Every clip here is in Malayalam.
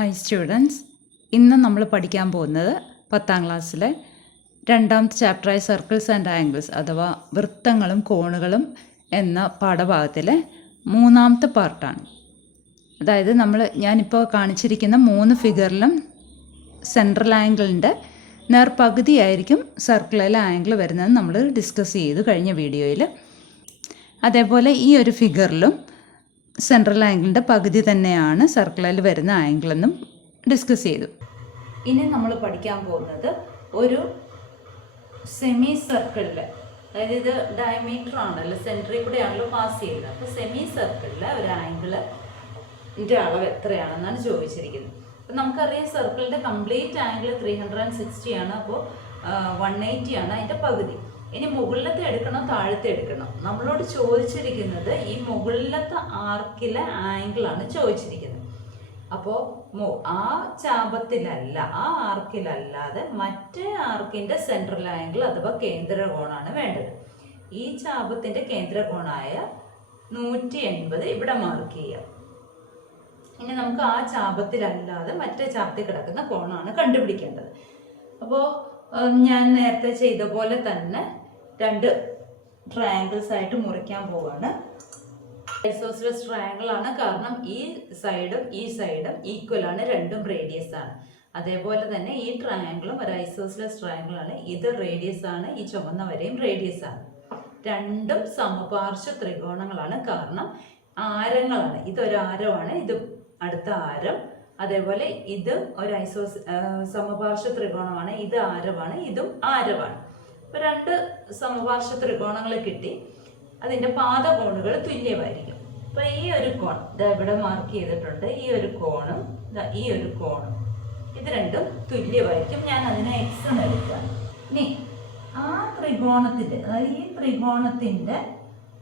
ഹായ് സ്റ്റുഡൻസ്, ഇന്ന് നമ്മൾ പഠിക്കാൻ പോകുന്നത് 10ാം ക്ലാസ്സിലെ രണ്ടാമത്തെ ചാപ്റ്ററായ സർക്കിൾസ് ആൻഡ് ആംഗിൾസ് അഥവാ വൃത്തങ്ങളും കോണുകളും എന്ന പാഠഭാഗത്തിലെ മൂന്നാമത്തെ പാർട്ടാണ്. അതായത് ഞാനിപ്പോൾ കാണിച്ചിരിക്കുന്ന 3 ഫിഗറിലും സെൻട്രൽ ആംഗിളിൻ്റെ നേർപകുതിയായിരിക്കും സർക്കിളിലെ ആംഗിൾ വരുന്നത് നമ്മൾ ഡിസ്കസ് ചെയ്തു കഴിഞ്ഞ വീഡിയോയിൽ. അതേപോലെ ഈ ഒരു ഫിഗറിലും സെൻട്രൽ ആംഗിളിൻ്റെ പകുതി തന്നെയാണ് സർക്കിളിൽ വരുന്ന ആംഗിളെന്നും ഡിസ്കസ് ചെയ്തു. ഇനി നമ്മൾ പഠിക്കാൻ പോകുന്നത് ഒരു സെമി സർക്കിളിൽ, അതായത് ഇത് ഡയമീറ്റർ ആണല്ലോ, സെൻറ്ററിൽ കൂടെ ആണല്ലോ പാസ് ചെയ്യുന്നത്. അപ്പോൾ സെമി സർക്കിളിലെ ഒരു ആംഗിളിൻ്റെ അളവ് എത്രയാണെന്നാണ് ചോദിച്ചിരിക്കുന്നത്. അപ്പോൾ നമുക്കറിയാം സർക്കിളിൻ്റെ കംപ്ലീറ്റ് ആംഗിൾ 360 ആണ്. അപ്പോൾ 180 ആണ് അതിൻ്റെ പകുതി. ഇനി മുകളിലത്തെ എടുക്കണോ താഴത്തെ എടുക്കണോ? നമ്മളോട് ചോദിച്ചിരിക്കുന്നത് ഈ മുകളിലത്തെ ആർക്കിലെ ആംഗിളാണ് ചോദിച്ചിരിക്കുന്നത്. അപ്പോൾ ആ ചാപത്തിലല്ല, ആ ആർക്കിലല്ലാതെ മറ്റേ ആർക്കിൻ്റെ സെൻട്രൽ ആംഗിൾ അഥവാ കേന്ദ്രകോണാണ് വേണ്ടത്. ഈ ചാപത്തിൻ്റെ കേന്ദ്രകോണായ 180 ഇവിടെ മാർക്ക് ചെയ്യാം. ഇനി നമുക്ക് ആ ചാപത്തിലല്ലാതെ മറ്റേ ചാപത്തിൽ കിടക്കുന്ന കോണാണ് കണ്ടുപിടിക്കേണ്ടത്. അപ്പോൾ ഞാൻ നേരത്തെ ചെയ്ത പോലെ തന്നെ 2 ട്രയാങ്കിൾസ് ആയിട്ട് മുറിക്കാൻ പോവാണ്. ഐസോസിലസ് ട്രയാങ്കിൾ ആണ്, കാരണം ഈ സൈഡും ഈ സൈഡും ഈക്വൽ ആണ്, രണ്ടും റേഡിയസ് ആണ്. അതേപോലെ തന്നെ ഈ ട്രയാങ്കിളും ഒരു ഐസോസിലസ് ട്രയാങ്കിൾ ആണ്. ഇത് റേഡിയസ് ആണ്, ഈ ചുവന്ന വരെയും റേഡിയസ് ആണ്. രണ്ടും സമപാർശ്വ ത്രികോണങ്ങളാണ്, കാരണം ആരങ്ങളാണ്. ഇതൊരു ആരമാണ്, ഇത് അടുത്ത ആരം. അതേപോലെ ഇത് ഒരു സമപാർശ്വ ത്രികോണമാണ്, ഇത് ആരമാണ്, ഇതും ആരമാണ്. അപ്പോൾ 2 സമപാർശ്വ ത്രികോണങ്ങൾ കിട്ടി. അതിൻ്റെ പാദകോണുകൾ തുല്യമായിരിക്കും. അപ്പോൾ ഈ ഒരു കോൺ ഇവിടെ മാർക്ക് ചെയ്തിട്ടുണ്ട്, ഈ ഒരു കോണും ഈ ഒരു കോണും ഇത് രണ്ടും തുല്യമായിരിക്കും. ഞാൻ അതിനെ എക്സ് എന്ന് എടുക്കാം. ഇനി ആ ത്രികോണത്തിൻ്റെ, അതായത് ഈ ത്രികോണത്തിൻ്റെ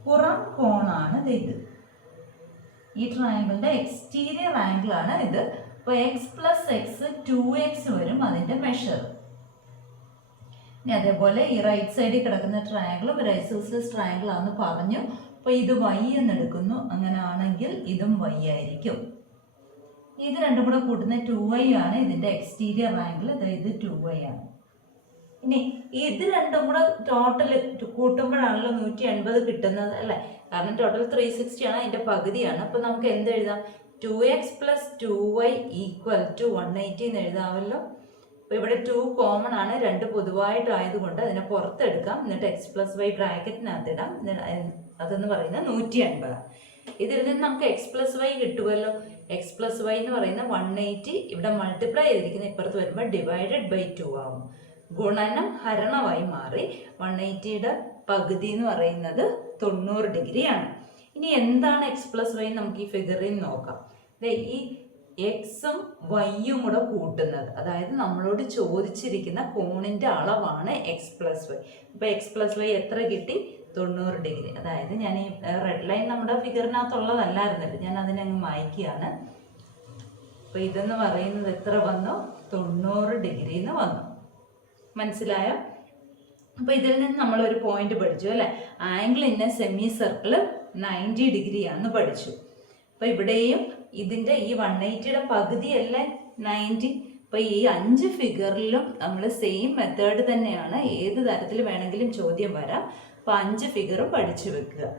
പുറം കോണാണ് ഇത്. ഈ ട്രയാങ്കിളിൻ്റെ എക്സ്റ്റീരിയർ ആംഗിൾ ആണ് ഇത്. അപ്പോൾ എക്സ് പ്ലസ് എക്സ് 2x വരും അതിൻ്റെ മെഷർ. ഇനി അതേപോലെ ഈ റൈറ്റ് സൈഡിൽ കിടക്കുന്ന ട്രയാങ്കിളും ഒരു ഐസോസിലസ് ട്രയാങ്കിൾ ആണെന്ന് പറഞ്ഞു. അപ്പോൾ ഇത് y എന്ന് എടുക്കുന്നു. അങ്ങനെ ആണെങ്കിൽ ഇതും y ആയിരിക്കും. ഇത് രണ്ടും കൂടെ കൂട്ടുന്ന 2y ആണ് ഇതിൻ്റെ എക്സ്റ്റീരിയർ ആംഗിൾ. അതായത് 2y ആണ്. ഇനി ഇത് രണ്ടും കൂടെ ടോട്ടൽ കൂട്ടുമ്പോഴാണല്ലോ 180 കിട്ടുന്നത് അല്ലേ? കാരണം ടോട്ടൽ 360 ആണ്, അതിൻ്റെ പകുതിയാണ്. അപ്പോൾ നമുക്ക് എന്ത് എഴുതാം? 2x plus 2y equal to 180 എന്ന് എഴുതാമല്ലോ. അപ്പോൾ ഇവിടെ 2 കോമൺ ആണ്, 2 പൊതുവായിട്ടായതുകൊണ്ട് അതിനെ പുറത്തെടുക്കാം. എന്നിട്ട് എക്സ് പ്ലസ് വൈ ബ്രാക്കറ്റിനകത്തിടാം. അതെന്ന് പറയുന്നത് 180. ഇതിൽ നിന്ന് നമുക്ക് എക്സ് പ്ലസ് വൈ കിട്ടുമല്ലോ. എക്സ് പ്ലസ് വൈ എന്ന് പറയുന്നത് 180 ഇവിടെ മൾട്ടിപ്ലൈ ചെയ്തിരിക്കുന്ന ഇപ്പുറത്ത് വരുമ്പോൾ ഡിവൈഡഡ് ബൈ 2 ആവും. ഗുണനം ഹരണമായി മാറി. 180യുടെ പകുതി എന്ന് പറയുന്നത് 90 ഡിഗ്രിയാണ്. ഇനി എന്താണ് എക്സ് പ്ലസ് വൈ നമുക്ക് ഈ ഫിഗറിൽ നോക്കാം. ഈ എക്സും വൈയും കൂടെ കൂട്ടുന്നത്, അതായത് നമ്മളോട് ചോദിച്ചിരിക്കുന്ന കോണിൻ്റെ അളവാണ് എക്സ് പ്ലസ് വൈ. അപ്പോൾ എക്സ് പ്ലസ് വൈ എത്ര കിട്ടി? 90 ഡിഗ്രി. അതായത് ഞാൻ ഈ റെഡ് ലൈൻ നമ്മുടെ ഫിഗറിനകത്തുള്ളതല്ലായിരുന്നല്ലോ, ഞാൻ അതിനങ്ങ് മായ്ക്കുകയാണ്. അപ്പോൾ ഇതെന്ന് പറയുന്നത് എത്ര വന്നു? 90 ഡിഗ്രി എന്ന് വന്നു. മനസ്സിലായോ? അപ്പോൾ ഇതിൽ നിന്ന് നമ്മളൊരു പോയിന്റ് പഠിച്ചു അല്ലേ? Angle in A semi circle 90 ഡിഗ്രിയാണെന്ന് പഠിച്ചു. അപ്പോൾ ഇവിടെയും ഇതിൻ്റെ ഈ 180യുടെ പകുതിയല്ലേ 90. അപ്പോൾ ഈ 5 ഫിഗറിലും നമ്മൾ സെയിം മെത്തേഡ് തന്നെയാണ്. ഏത് തരത്തിൽ വേണമെങ്കിലും ചോദ്യം വരാം. അപ്പോൾ 5 ഫിഗറും പഠിച്ചു വെക്കുക.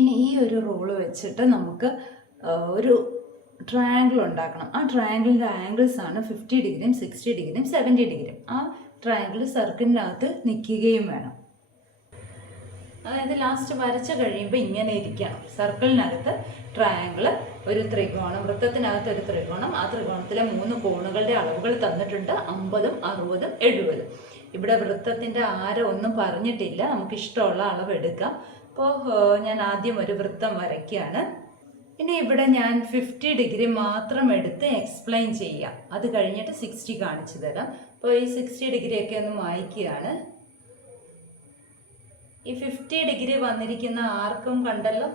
ഇനി ഈ ഒരു റൂള് വെച്ചിട്ട് നമുക്ക് ഒരു ട്രയാങ്കിൾ ഉണ്ടാക്കണം. ആ ട്രയാങ്കിളിൻ്റെ ആംഗിൾസ് ആണ് 50 ഡിഗ്രിയും 60 ഡിഗ്രിയും 70 ഡിഗ്രിയും. ആ ട്രയാങ്കിൾ സർക്കിളിനകത്ത് നിൽക്കുകയും വേണം. അതായത് ലാസ്റ്റ് വരച്ച് കഴിയുമ്പോൾ ഇങ്ങനെ ഇരിക്കണം. സർക്കിളിനകത്ത് ട്രയാങ്കിൾ, ഒരു ത്രികോണം, വൃത്തത്തിനകത്ത് ഒരു ത്രികോണം. ആ ത്രികോണത്തിലെ 3 കോണുകളുടെ അളവുകൾ തന്നിട്ടുണ്ട്, 50, 60, 70. ഇവിടെ വൃത്തത്തിൻ്റെ ആരം ഒന്നും പറഞ്ഞിട്ടില്ല, നമുക്ക് ഇഷ്ടമുള്ള അളവ് എടുക്കാം. അപ്പോൾ ഞാൻ ആദ്യം ഒരു വൃത്തം വരയ്ക്കുകയാണ്. ഇനി ഇവിടെ ഞാൻ 50 ഡിഗ്രി മാത്രം എടുത്ത് എക്സ്പ്ലെയിൻ ചെയ്യാം. അത് കഴിഞ്ഞിട്ട് 60 കാണിച്ചു തരാം. അപ്പോൾ ഈ 60 ഡിഗ്രിയൊക്കെ ഒന്ന് മായ്ക്കുകയാണ്. ഈ 50 ഡിഗ്രി വന്നിരിക്കുന്ന ആർക്കും കണ്ടല്ലോ.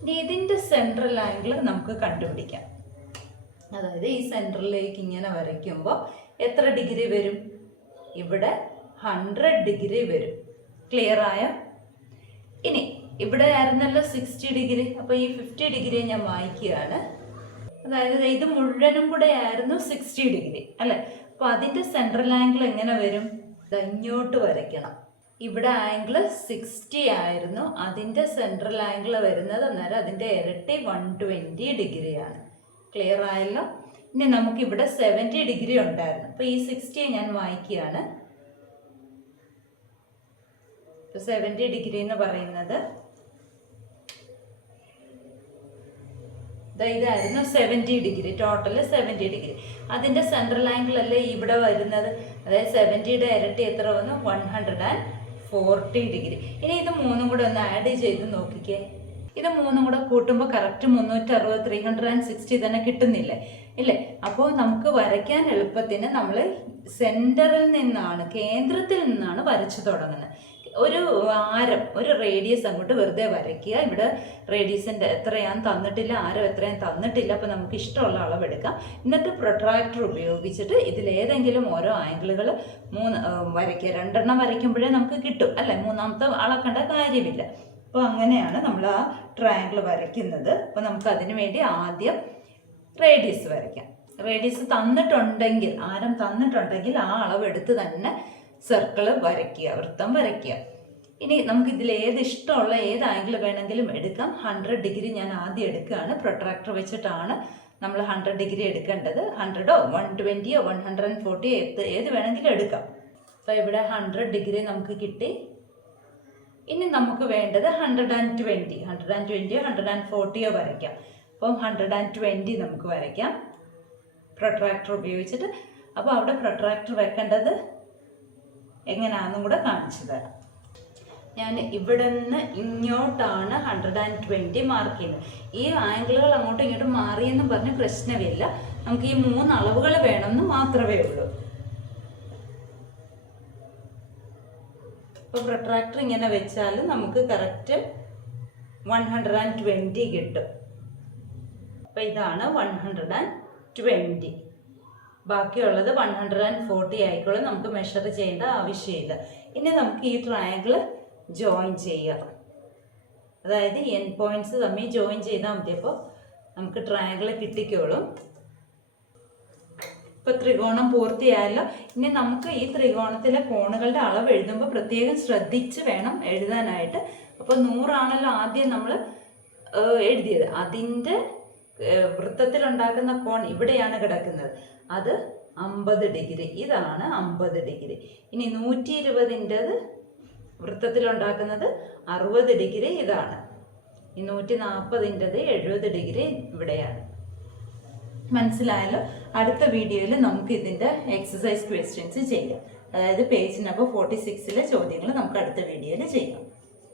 ഇനി ഇതിൻ്റെ സെൻട്രൽ ആംഗിൾ നമുക്ക് കണ്ടുപിടിക്കാം. അതായത് ഈ സെൻട്രലിലേക്ക് ഇങ്ങനെ വരയ്ക്കുമ്പോൾ എത്ര ഡിഗ്രി വരും? ഇവിടെ 100 ഡിഗ്രി വരും. ക്ലിയർ ആയോ? ഇനി ഇവിടെ ആയിരുന്നല്ലോ 60 ഡിഗ്രി, അപ്പോൾ ഈ 50 ഡിഗ്രി ഞാൻ മായ്ക്കുകയാണ്. അതായത് ഇത് മുഴുവനും കൂടെ ആയിരുന്നു 60 ഡിഗ്രി അല്ലേ. അപ്പോൾ അതിൻ്റെ സെൻട്രൽ ആംഗിൾ എങ്ങനെ വരും? ഇങ്ങോട്ട് വരയ്ക്കണം. ഇവിടെ ആംഗിൾ 60 ആയിരുന്നു, അതിൻ്റെ സെൻട്രൽ ആംഗിൾ വരുന്നത് അന്നേരം അതിൻ്റെ ഇരട്ടി 120 ഡിഗ്രിയാണ്. ക്ലിയർ ആയല്ലോ? ഇനി നമുക്കിവിടെ 70 ഡിഗ്രി ഉണ്ടായിരുന്നു. അപ്പോൾ ഈ 60 ഞാൻ മായ്ക്കുകയാണ്. 70 ഡിഗ്രി എന്ന് പറയുന്നത് ഇതായിരുന്നു 70 ഡിഗ്രി, ടോട്ടൽ 70 ഡിഗ്രി. അതിൻ്റെ സെൻട്രൽ ആംഗിൾ അല്ലേ ഇവിടെ വരുന്നത്, അതായത് 70യുടെ ഇരട്ടി എത്ര വന്നു? 140 ഡിഗ്രി. ഇനി ഇത് മൂന്നും കൂടെ ഒന്ന് ആഡ് ചെയ്ത് നോക്കിക്കേ. ഇത് മൂന്നും കൂടെ കൂട്ടുമ്പോൾ കറക്റ്റ് 360 360 തന്നെ കിട്ടുന്നില്ലേ ഇല്ലേ? അപ്പോൾ നമുക്ക് വരയ്ക്കാൻ എളുപ്പത്തിന് നമ്മൾ സെൻറ്ററിൽ നിന്നാണ്, കേന്ദ്രത്തിൽ നിന്നാണ് വരച്ചു തുടങ്ങുന്നത്. ഒരു ആരം, ഒരു റേഡിയസ് അങ്ങോട്ട് വെറുതെ വരയ്ക്കുക. ഇവിടെ റേഡിയസിൻ്റെ എത്രയാന്ന് തന്നിട്ടില്ല, ആരം എത്രയും തന്നിട്ടില്ല. അപ്പോൾ നമുക്ക് ഇഷ്ടമുള്ള അളവെടുക്കാം. എന്നിട്ട് പ്രൊട്രാക്ടർ ഉപയോഗിച്ചിട്ട് ഇതിലേതെങ്കിലും ഓരോ ആംഗിളുകൾ വരയ്ക്കുക. 2 വരയ്ക്കുമ്പോഴേ നമുക്ക് കിട്ടും അല്ലേ, മൂന്നാമത്തെ അളക്കേണ്ട കാര്യമില്ല. അപ്പോൾ അങ്ങനെയാണ് നമ്മൾ ആ ട്രയാങ്കിൾ വരയ്ക്കുന്നത്. അപ്പോൾ നമുക്ക് അതിന് വേണ്ടി ആദ്യം റേഡിയസ് വരയ്ക്കാം. റേഡിയസ് തന്നിട്ടുണ്ടെങ്കിൽ, ആരം തന്നിട്ടുണ്ടെങ്കിൽ ആ അളവെടുത്ത് തന്നെ സർക്കിൾ വരയ്ക്കുക, വൃത്തം വരയ്ക്കുക. ഇനി നമുക്ക് ഇതിൽ ഇഷ്ടമുള്ള ഏത് ആംഗിൾ വേണമെങ്കിലും എടുക്കാം. 100 ഡിഗ്രി ഞാൻ ആദ്യം എടുക്കുകയാണ്. പ്രൊട്രാക്ടർ വെച്ചിട്ടാണ് നമ്മൾ 100 ഡിഗ്രി എടുക്കേണ്ടത്. 100ഓ 120ഓ 140 ഏത് വേണമെങ്കിലും എടുക്കാം. അപ്പോൾ ഇവിടെ 100 ഡിഗ്രി നമുക്ക് കിട്ടി. ഇനി നമുക്ക് വേണ്ടത് 120, 120ഓ 140ഓ വരയ്ക്കാം. അപ്പം 120 നമുക്ക് വരയ്ക്കാം പ്രൊട്രാക്ടർ ഉപയോഗിച്ചിട്ട്. അപ്പോൾ അവിടെ പ്രൊട്രാക്ടർ വെക്കേണ്ടത് എങ്ങനെയാണെന്നും കൂടെ കാണിച്ചു തരാം. ഞാൻ ഇവിടെ നിന്ന് ഇങ്ങോട്ടാണ് 120 മാർക്ക് ചെയ്യുന്നത്. ഈ ആംഗിളുകൾ അങ്ങോട്ടും ഇങ്ങോട്ടും മാറിയെന്നും പറഞ്ഞ് പ്രശ്നമില്ല. നമുക്ക് ഈ 3 അളവുകൾ വേണമെന്ന് മാത്രമേ ഉള്ളൂ. അപ്പോൾ പ്രൊട്രാക്ടർ ഇങ്ങനെ വെച്ചാൽ നമുക്ക് കറക്റ്റ് 120 കിട്ടും. അപ്പോൾ ഇതാണ് 120. ബാക്കിയുള്ളത് 140 ആയിക്കോളും, നമുക്ക് മെഷർ ചെയ്യേണ്ട ആവശ്യമില്ല. ഇനി നമുക്ക് ഈ ട്രയാങ്കിൾ ജോയിൻ ചെയ്യാം. അതായത് എൻഡ് പോയിന്റ്സ് തമ്മിൽ ജോയിൻ ചെയ്താൽ മതി. അപ്പോൾ നമുക്ക് ട്രയാങ്കിൾ കിട്ടിക്കോളും. ഇപ്പോൾ ത്രികോണം പൂർത്തിയായല്ലോ. ഇനി നമുക്ക് ഈ ത്രികോണത്തിലെ കോണുകളുടെ അളവ് എഴുതുമ്പോൾ പ്രത്യേകം ശ്രദ്ധിച്ച് വേണം എഴുതാനായിട്ട്. അപ്പോൾ 100 ആണല്ലോ ആദ്യം നമ്മൾ എഴുതിയത്. അതിൻ്റെ വൃത്തത്തിലുണ്ടാക്കുന്ന കോൺ ഇവിടെയാണ് കിടക്കുന്നത്, അത് 50 ഡിഗ്രി. ഇതാണ് 50 ഡിഗ്രി. ഇനി 120ൻ്റെത് വൃത്തത്തിലുണ്ടാക്കുന്നത് 60 ഡിഗ്രി, ഇതാണ്. ഈ 140ൻ്റെത് 70 ഡിഗ്രി ഇവിടെയാണ്. മനസ്സിലായല്ലോ? അടുത്ത വീഡിയോയിൽ നമുക്ക് ഇതിൻ്റെ എക്സസൈസ് ക്വസ്റ്റ്യൻസ് ചെയ്യാം. അതായത് പേജ് നമ്പർ 46ലെ ചോദ്യങ്ങൾ നമുക്ക് അടുത്ത വീഡിയോയിൽ ചെയ്യാം.